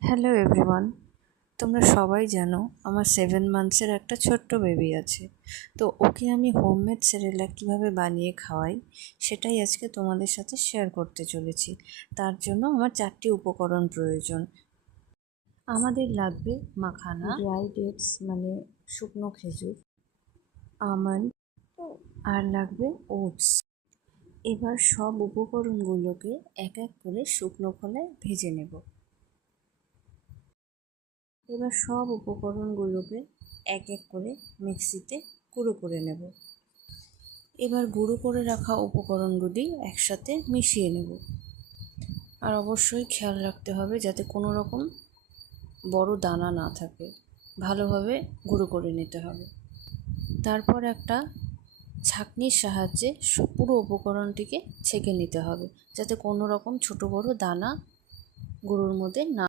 Hello everyone, তোমরা সবাই জানো আমার 7 মান্থসের একটা ছোট্ট বেবি আছে। তো ওকে আমি হোমমেড সেরেলাক কীভাবে বানিয়ে খাওয়াই সেটাই আজকে তোমাদের সাথে শেয়ার করতে চলেছি। তার জন্য আমার 4টি উপকরণ প্রয়োজন। আমাদের লাগবে মাখানা, ড্রাই ডেটস মানে শুকনো খেজুর, আমন্ড, আর লাগবে ওটস। এবার সব উপকরণগুলোকে এক এক করে শুকনো খোলায় ভেজে নেব। এবার সব উপকরণগুলোকে এক এক করে মিক্সিতে গুঁড়ো করে নেব। এবার গুঁড়ো করে রাখা উপকরণগুলি একসাথে মিশিয়ে নেব। আর অবশ্যই খেয়াল রাখতে হবে যাতে কোনো রকম বড় দানা না থাকে। ভালোভাবে গুঁড়ো করে নিতে হবে। তারপর একটা ছাঁকনির সাহায্যে পুরো উপকরণটিকে ছেঁকে নিতে হবে যাতে কোনো রকম ছোটো বড় দানা গুঁড়োর মধ্যে না